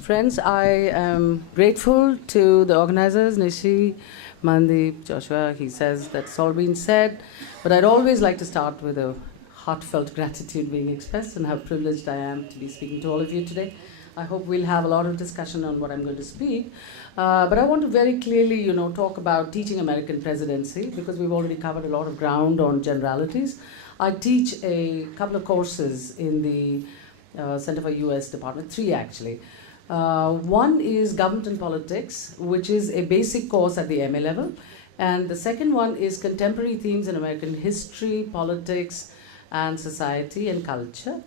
Friends, I am grateful to the organizers, Nishi, Mandeep, Joshua. He says that's all been said, but I'd always like to start with a heartfelt gratitude being expressed and how privileged I am to be speaking to all of you today. I hope we'll have a lot of discussion on what I'm going to speak. But I want to very clearly, talk about teaching American presidency because we've already covered a lot of ground on generalities. I teach a couple of courses in the Center for US Department, 3 actually. One is Government and Politics, which is a basic course at the MA level. And the second one is Contemporary Themes in American History, Politics, and Society and Culture.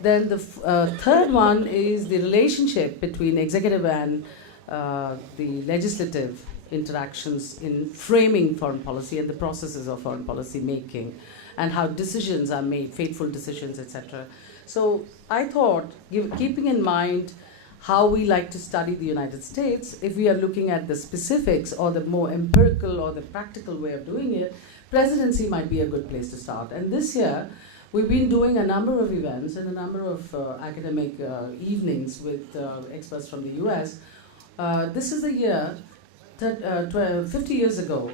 Then the third one is the relationship between executive and the legislative interactions in framing foreign policy and the processes of foreign policy making and how decisions are made, fateful decisions, etc. So I thought, keeping in mind how we like to study the United States, if we are looking at the specifics or the more empirical or the practical way of doing it, presidency might be a good place to start. And this year, we've been doing a number of events and a number of academic evenings with experts from the US. This is the year, 50 years ago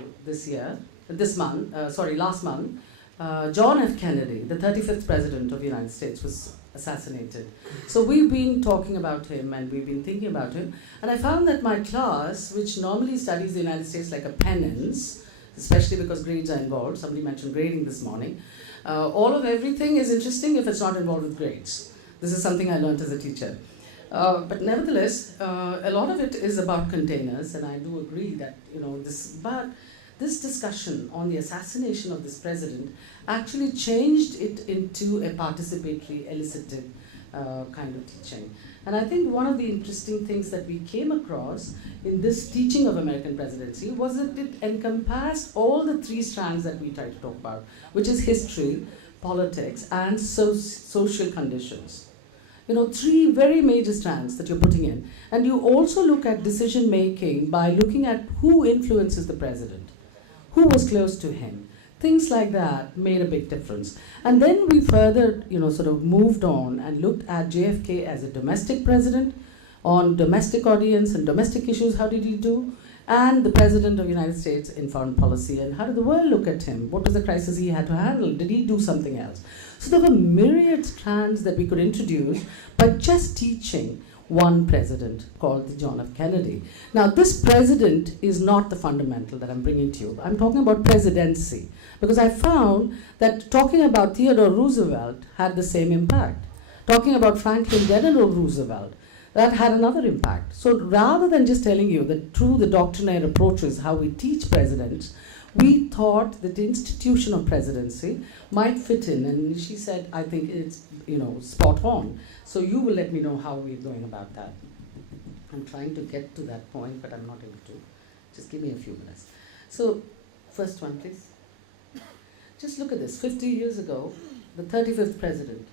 last month, John F. Kennedy, the 35th President of the United States, was assassinated. So we've been talking about him and we've been thinking about him. And I found that my class, which normally studies the United States like a penance, especially because grades are involved, somebody mentioned grading this morning, all of everything is interesting if it's not involved with grades. This is something I learned as a teacher. But nevertheless, a lot of it is about containers, and I do agree that, this discussion on the assassination of this president actually changed it into a participatory, elicited kind of teaching. And I think one of the interesting things that we came across in this teaching of American presidency was that it encompassed all the 3 strands that we try to talk about, which is history, politics, and social conditions. 3 very major strands that you're putting in. And you also look at decision making by looking at who influences the president, who was close to him. Things like that made a big difference. And then we further, sort of moved on and looked at JFK as a domestic president, on domestic audience and domestic issues, how did he do? And the President of the United States in foreign policy, and how did the world look at him? What was the crisis he had to handle? Did he do something else? So there were myriad strands that we could introduce by just teaching one president called the John F. Kennedy. Now, this president is not the fundamental that I'm bringing to you. I'm talking about presidency, because I found that talking about Theodore Roosevelt had the same impact. Talking about Franklin Delano Roosevelt, that had another impact. So rather than just telling you that through the doctrinaire approaches how we teach presidents, we thought that the institution of presidency might fit in. And she said, I think it's spot on. So you will let me know how we're going about that. I'm trying to get to that point, but I'm not able to. Just give me a few minutes. So, first one, please. Just look at this. 50 years ago, the 35th president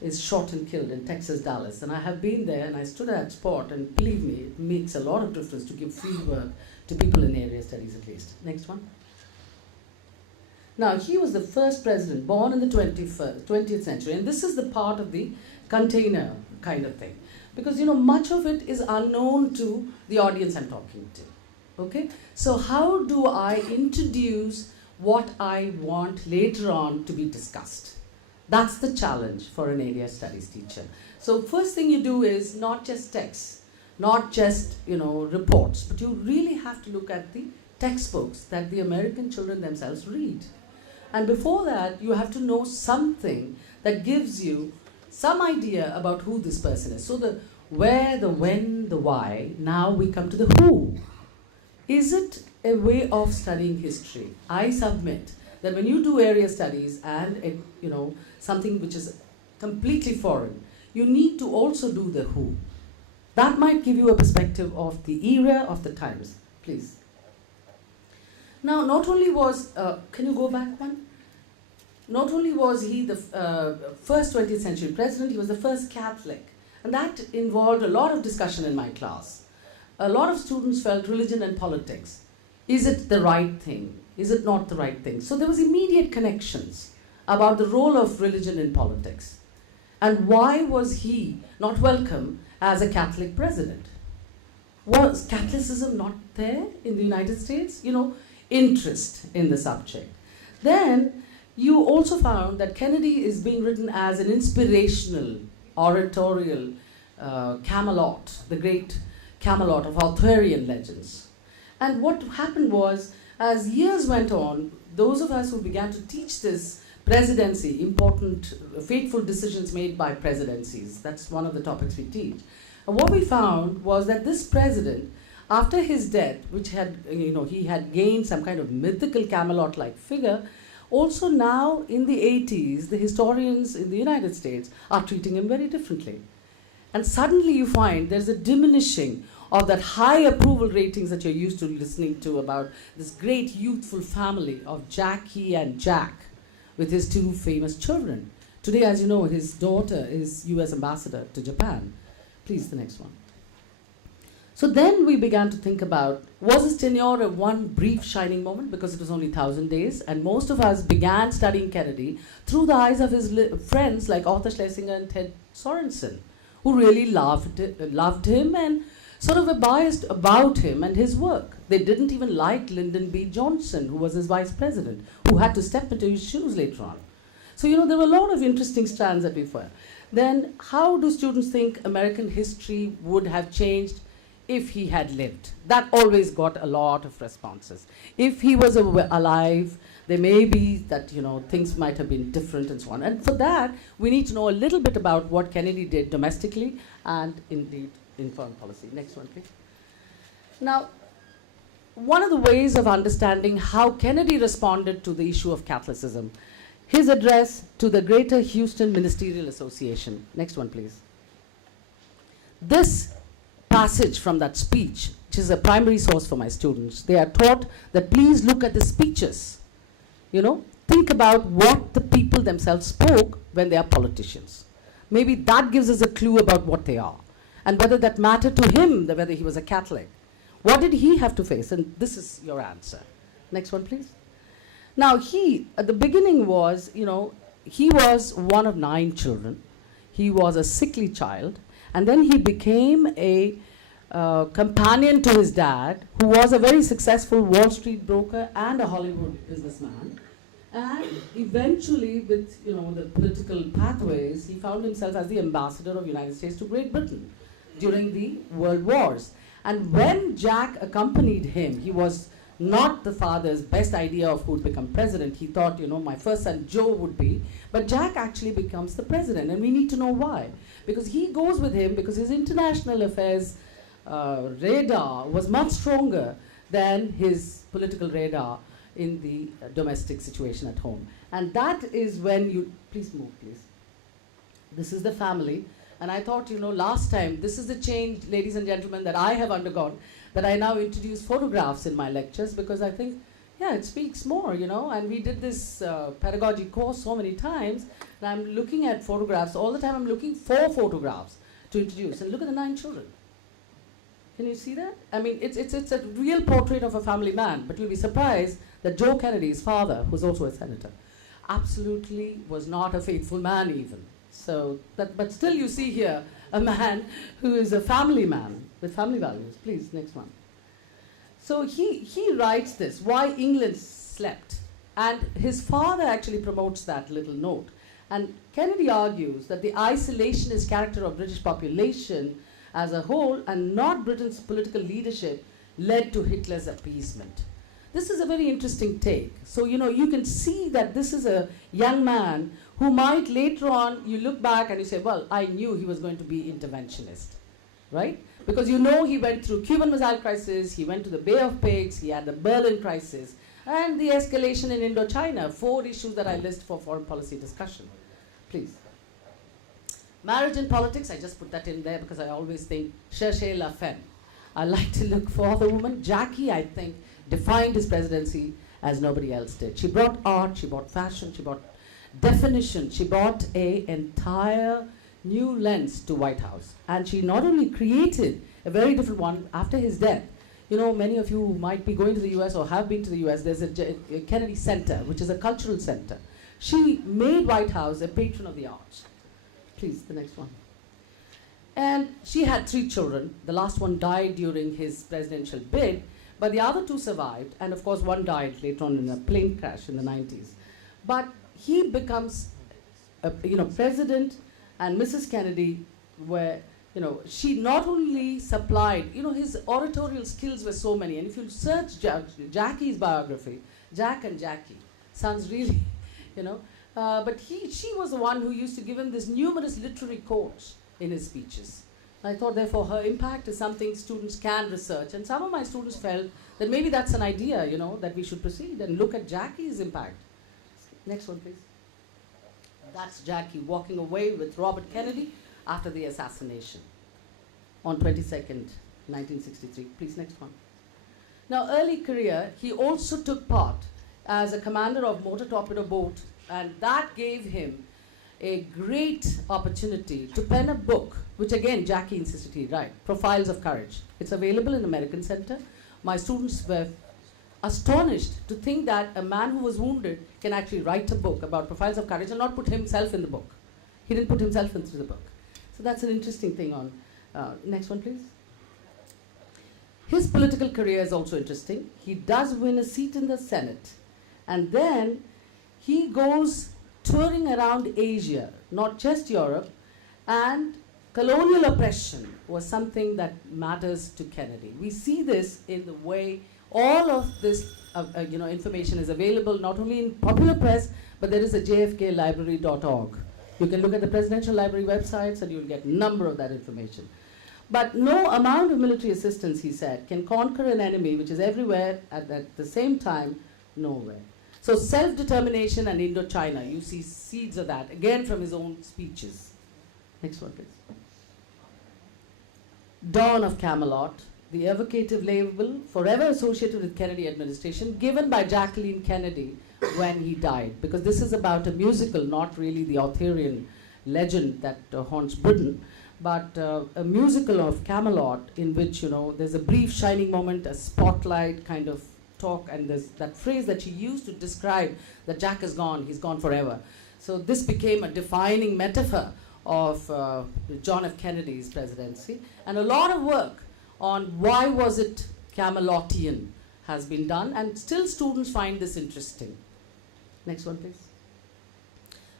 is shot and killed in Texas, Dallas. And I have been there, and I stood at that spot, and believe me, it makes a lot of difference to give field work to people in area studies at least. Next one. Now, he was the first president born in the 20th century, and this is the part of the container kind of thing. Because, much of it is unknown to the audience I'm talking to. Okay? So how do I introduce what I want later on to be discussed? That's the challenge for an area studies teacher. So first thing you do is not just text, not just, reports, but you really have to look at the textbooks that the American children themselves read. And before that, you have to know something that gives you some idea about who this person is. So the where, the when, the why, now we come to the who. Is it a way of studying history? I submit that when you do area studies and something which is completely foreign, you need to also do the who. That might give you a perspective of the era of the times. Please. Now, not only was, can you go back one? Not only was he the first 20th century president, he was the first Catholic. And that involved a lot of discussion in my class. A lot of students felt religion and politics. Is it the right thing? Is it not the right thing? So there was immediate connections about the role of religion in politics. And why was he not welcome as a Catholic president. Was Catholicism not there in the United States? You know, interest in the subject. Then you also found that Kennedy is being written as an inspirational, oratorial Camelot, the great Camelot of Arthurian legends. And what happened was, as years went on, those of us who began to teach this presidency, important, fateful decisions made by presidencies, that's one of the topics we teach. And what we found was that this president, after his death, which had, he had gained some kind of mythical Camelot-like figure, also now in the 80s, the historians in the United States are treating him very differently. And suddenly you find there's a diminishing of that high approval ratings that you're used to listening to about this great youthful family of Jackie and Jack with his two famous children. Today, as you know, his daughter is US ambassador to Japan. Please, the next one. So then we began to think about, was his tenure a one brief shining moment, because it was only 1,000 days, and most of us began studying Kennedy through the eyes of his friends like Arthur Schlesinger and Ted Sorensen, who really loved him and sort of were biased about him and his work. They didn't even like Lyndon B. Johnson, who was his vice president, who had to step into his shoes later on. So, there were a lot of interesting strands that we found. Then, how do students think American history would have changed if he had lived? That always got a lot of responses. If he was alive, there may be that, things might have been different and so on. And for that, we need to know a little bit about what Kennedy did domestically and indeed in foreign policy. Next one, please. Now, one of the ways of understanding how Kennedy responded to the issue of Catholicism, his address to the Greater Houston Ministerial Association. Next one, please. This passage from that speech, which is a primary source for my students, they are taught that please look at the speeches. Think about what the people themselves spoke when they are politicians. Maybe that gives us a clue about what they are and whether that mattered to him, whether he was a Catholic. What did he have to face? And this is your answer. Next one, please. Now, he, at the beginning was, he was one of 9 children. He was a sickly child. And then he became a companion to his dad, who was a very successful Wall Street broker and a Hollywood businessman. And eventually, with the political pathways, he found himself as the ambassador of the United States to Great Britain during the World Wars. And when Jack accompanied him, he was not the father's best idea of who would become president. He thought, my first son Joe would be. But Jack actually becomes the president, and we need to know why. Because he goes with him because his international affairs radar was much stronger than his political radar in the domestic situation at home. And that is when please move, please. This is the family. And I thought, last time, this is the change, ladies and gentlemen, that I have undergone, that I now introduce photographs in my lectures, because I think, it speaks more, and we did this pedagogy course so many times, and I'm looking at photographs. All the time I'm looking for photographs to introduce. And look at the 9 children. Can you see that? I mean, it's a real portrait of a family man, but you'll be surprised that Joe Kennedy, his father, who's also a senator, absolutely was not a faithful man even. So, but still you see here a man who is a family man with family values. Please, next one. So he writes this, why England slept. And his father actually promotes that little note. And Kennedy argues that the isolationist character of British population as a whole and not Britain's political leadership led to Hitler's appeasement. This is a very interesting take. So, you can see that this is a young man who might later on, you look back and you say, well, I knew he was going to be interventionist, right? Because he went through Cuban Missile Crisis, he went to the Bay of Pigs, he had the Berlin Crisis, and the escalation in Indochina, 4 issues that I list for foreign policy discussion. Please. Marriage and politics, I just put that in there because I always think, cherchez la femme. I like to look for the woman. Jackie, I think, defined his presidency as nobody else did. She brought art, she brought fashion, she brought definition, she brought an entire new lens to White House. And she not only created a very different one after his death. Many of you might be going to the US or have been to the US. There's a Kennedy Center, which is a cultural center. She made White House a patron of the arts. Please, the next one. And she had 3 children. The last one died during his presidential bid, but the other 2 survived, and of course one died later on in a plane crash in the 90s. But he becomes, president, and Mrs. Kennedy were, she not only supplied, his oratorial skills were so many, and if you search Jackie's biography, Jack and Jackie, sounds really, but she was the one who used to give him this numerous literary quotes in his speeches. I thought, therefore, her impact is something students can research. And some of my students felt that maybe that's an idea, that we should proceed and look at Jackie's impact. Next one, please. That's Jackie walking away with Robert Kennedy after the assassination on 22nd, 1963. Please, next one. Now, early career, he also took part as a commander of motor torpedo boat, and that gave him a great opportunity to pen a book, which again Jackie insisted he write, Profiles of Courage. It's available in American Center. My students were astonished to think that a man who was wounded can actually write a book about profiles of courage and not put himself in the book. He didn't put himself into the book. So that's an interesting thing on, next one please. His political career is also interesting. He does win a seat in the Senate, and then he goes touring around Asia, not just Europe, and colonial oppression was something that matters to Kennedy. We see this in the way all of this information is available not only in popular press, but there is a jfklibrary.org. You can look at the Presidential Library websites and you'll get a number of that information. But no amount of military assistance, he said, can conquer an enemy which is everywhere at the same time, nowhere. So self-determination and Indochina, you see seeds of that, again from his own speeches. Next one, please. Dawn of Camelot, the evocative label forever associated with Kennedy administration, given by Jacqueline Kennedy when he died. Because this is about a musical, not really the Arthurian legend that haunts Britain, but a musical of Camelot in which, there's a brief shining moment, a spotlight kind of talk, and there's that phrase that she used to describe that Jack is gone, he's gone forever. So this became a defining metaphor of John F. Kennedy's presidency, and a lot of work on why was it Camelotian has been done, and still students find this interesting. Next one, please.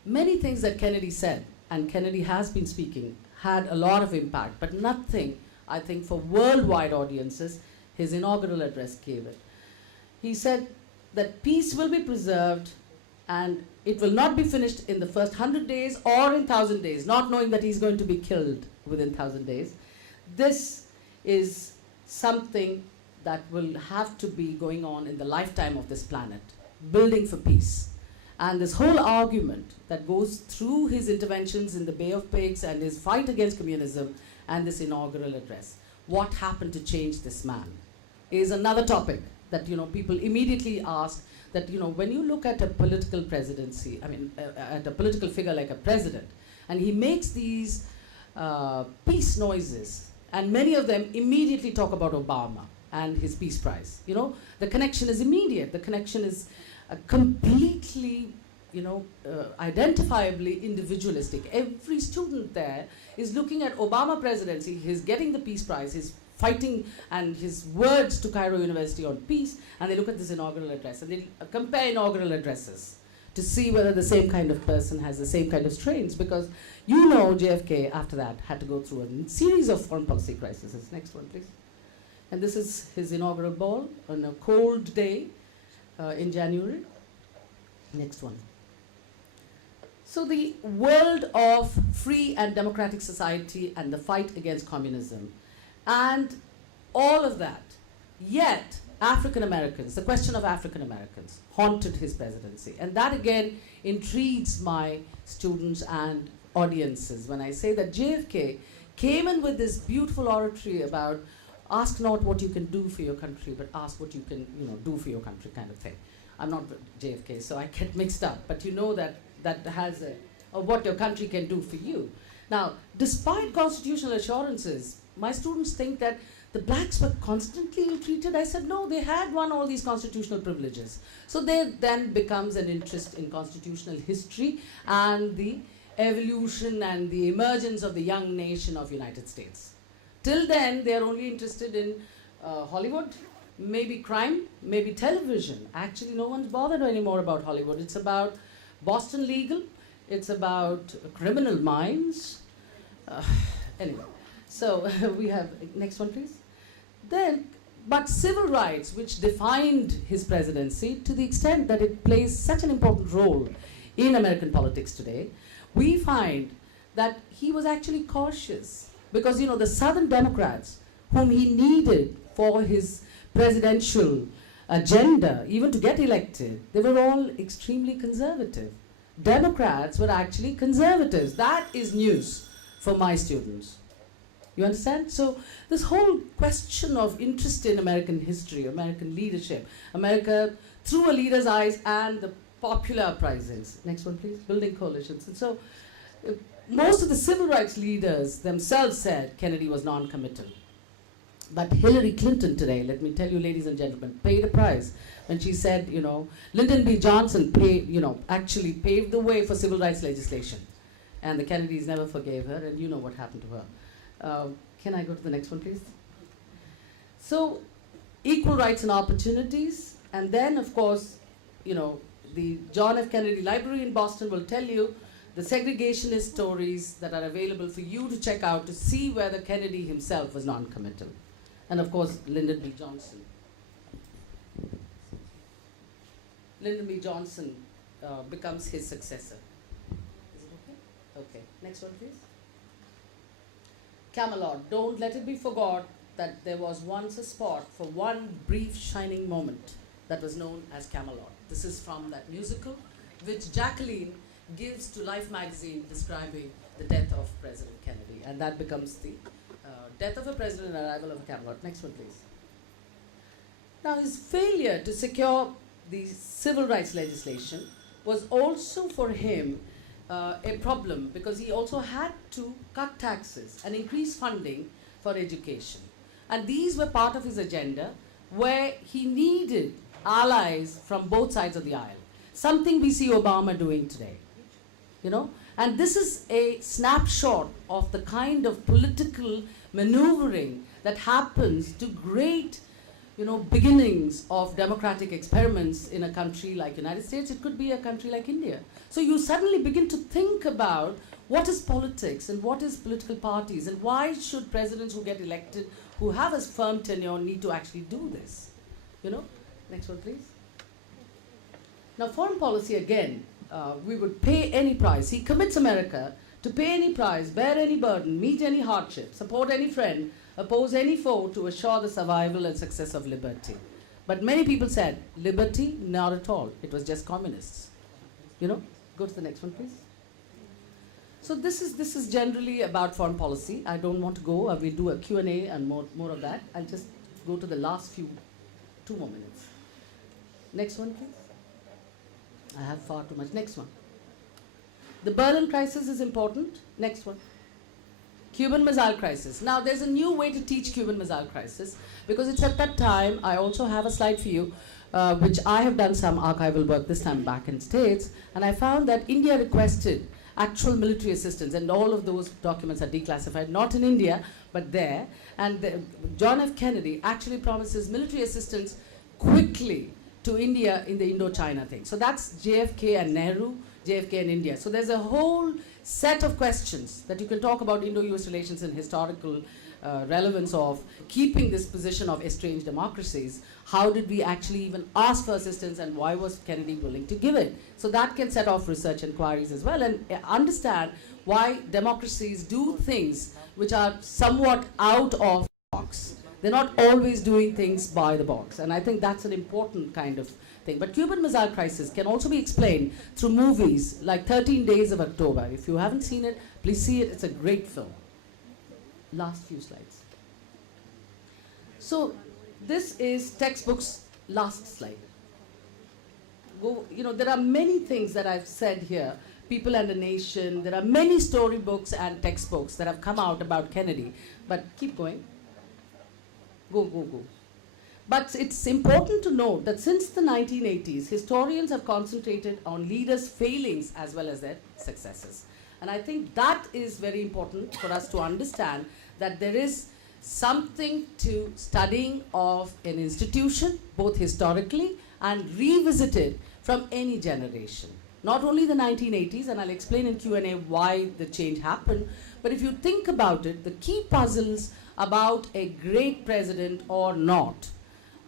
Many things that Kennedy said, and Kennedy has been speaking, had a lot of impact, but nothing, I think, for worldwide audiences, his inaugural address gave it. He said that peace will be preserved and it will not be finished in the first 100 days or in 1,000 days, not knowing that he's going to be killed within 1,000 days. This is something that will have to be going on in the lifetime of this planet, building for peace. And this whole argument that goes through his interventions in the Bay of Pigs and his fight against communism and this inaugural address, what happened to change this man, is another topic that people immediately ask, that when you look at a political presidency, at a political figure like a president, and he makes these peace noises, and many of them immediately talk about Obama and his Peace Prize. The connection is immediate. The connection is completely, identifiably individualistic. Every student there is looking at Obama presidency. He's getting the Peace Prize. He's fighting, and his words to Cairo University on peace, and they look at this inaugural address, and they compare inaugural addresses to see whether the same kind of person has the same kind of strains, because JFK after that had to go through a series of foreign policy crises. Next one, please. And this is his inaugural ball on a cold day in January. Next one. So the world of free and democratic society and the fight against communism, and all of that, yet African Americans, the question of African Americans haunted his presidency. And that again intrigues my students and audiences when I say that JFK came in with this beautiful oratory about ask not what you can do for your country, but ask what you can do for your country kind of thing. I'm not JFK, so I get mixed up, but that has what your country can do for you. Now, despite constitutional assurances, my students think that the blacks were constantly ill-treated. I said, no, they had won all these constitutional privileges. So there then becomes an interest in constitutional history and the evolution and the emergence of the young nation of United States. Till then, they are only interested in Hollywood, maybe crime, maybe television. Actually, no one's bothered anymore about Hollywood. It's about Boston legal, it's about criminal minds. Anyway, so we have, next one please. Then, but civil rights, which defined his presidency to the extent that it plays such an important role in American politics today, we find that he was actually cautious because, you know, the Southern Democrats, whom he needed for his presidential agenda, even to get elected, they were all extremely conservative. Democrats were actually conservatives. That is news for my students. You understand? So this whole question of interest in American history, American leadership, America through a leader's eyes, and the popular uprisings. Next one, please. Building coalitions. And so most of the civil rights leaders themselves said Kennedy was non-committal. But Hillary Clinton today, let me tell you, ladies and gentlemen, paid a price when she said, you know, Lyndon B. Johnson actually paved the way for civil rights legislation. And the Kennedys never forgave her, and you know what happened to her. Can I go to the next one, please? So, equal rights and opportunities, and then, of course, you know, the John F. Kennedy Library in Boston will tell you the segregationist stories that are available for you to check out to see whether Kennedy himself was non-committal. And of course, Lyndon B. Johnson. Lyndon B. Johnson becomes his successor. Is it okay? Okay. Next one, please. Camelot. Don't let it be forgot that there was once a spot for one brief shining moment that was known as Camelot. This is from that musical, which Jacqueline gives to Life magazine describing the death of President Kennedy. And that becomes the death of a president and arrival of a Camelot. Next one, please. Now, his failure to secure the civil rights legislation was also for him a problem, because he also had to cut taxes and increase funding for education. And these were part of his agenda, where he needed allies from both sides of the aisle. Something we see Obama doing today, you know. And this is a snapshot of the kind of political maneuvering that happens to great, you know, beginnings of democratic experiments in a country like United States. It could be a country like India. So you suddenly begin to think about what is politics and what is political parties, and why should presidents who get elected, who have a firm tenure, need to actually do this, you know. Next one, please. Now, foreign policy, again, we would pay any price. He commits America to pay any price, bear any burden, meet any hardship, support any friend, oppose any foe to assure the survival and success of liberty. But many people said, liberty? Not at all. It was just communists. You know? Go to the next one, please. So this is generally about foreign policy. I don't want to go. We'll do a Q&A and more of that. I'll just go to the last 2 more minutes. Next one, please. I have far too much. Next one. The Berlin crisis is important. Next one. Cuban Missile Crisis. Now, there's a new way to teach Cuban Missile Crisis, because it's at that time. I also have a slide for you, which I have done some archival work this time back in States, and I found that India requested actual military assistance, and all of those documents are declassified, not in India, but there. And John F. Kennedy actually promises military assistance quickly to India in the Indochina thing. So that's JFK and Nehru, JFK and India. So there's a whole set of questions that you can talk about Indo-US relations and historical relevance of keeping this position of estranged democracies. How did we actually even ask for assistance, and why was Kennedy willing to give it? So that can set off research inquiries as well, and understand why democracies do things which are somewhat out of the box. They're not always doing things by the box, and I think that's an important kind of thing. But Cuban Missile Crisis can also be explained through movies like 13 Days of October. If you haven't seen it, please see it. It's a great film. Last few slides. So this is textbooks. Last slide. You know, there are many things that I've said here. People and the Nation. There are many storybooks and textbooks that have come out about Kennedy. But keep going. Go. But it's important to note that since the 1980s, historians have concentrated on leaders' failings as well as their successes. And I think that is very important for us to understand, that there is something to studying of an institution, both historically and revisited from any generation. Not only the 1980s, and I'll explain in Q&A why the change happened, but if you think about it, the key puzzles about a great president or not,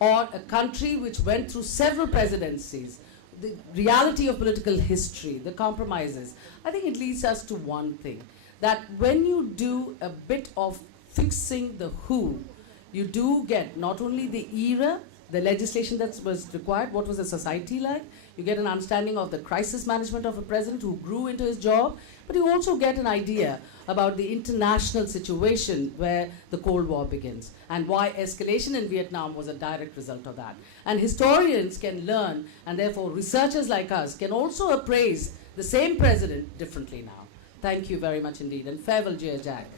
or a country which went through several presidencies, the reality of political history, the compromises, I think it leads us to one thing, that when you do a bit of fixing the who, you do get not only the era, the legislation that was required, what was the society like, you get an understanding of the crisis management of a president who grew into his job, but you also get an idea about the international situation where the Cold War begins and why escalation in Vietnam was a direct result of that. And historians can learn, and therefore researchers like us can also appraise the same president differently now. Thank you very much indeed, and farewell, Jia Jack.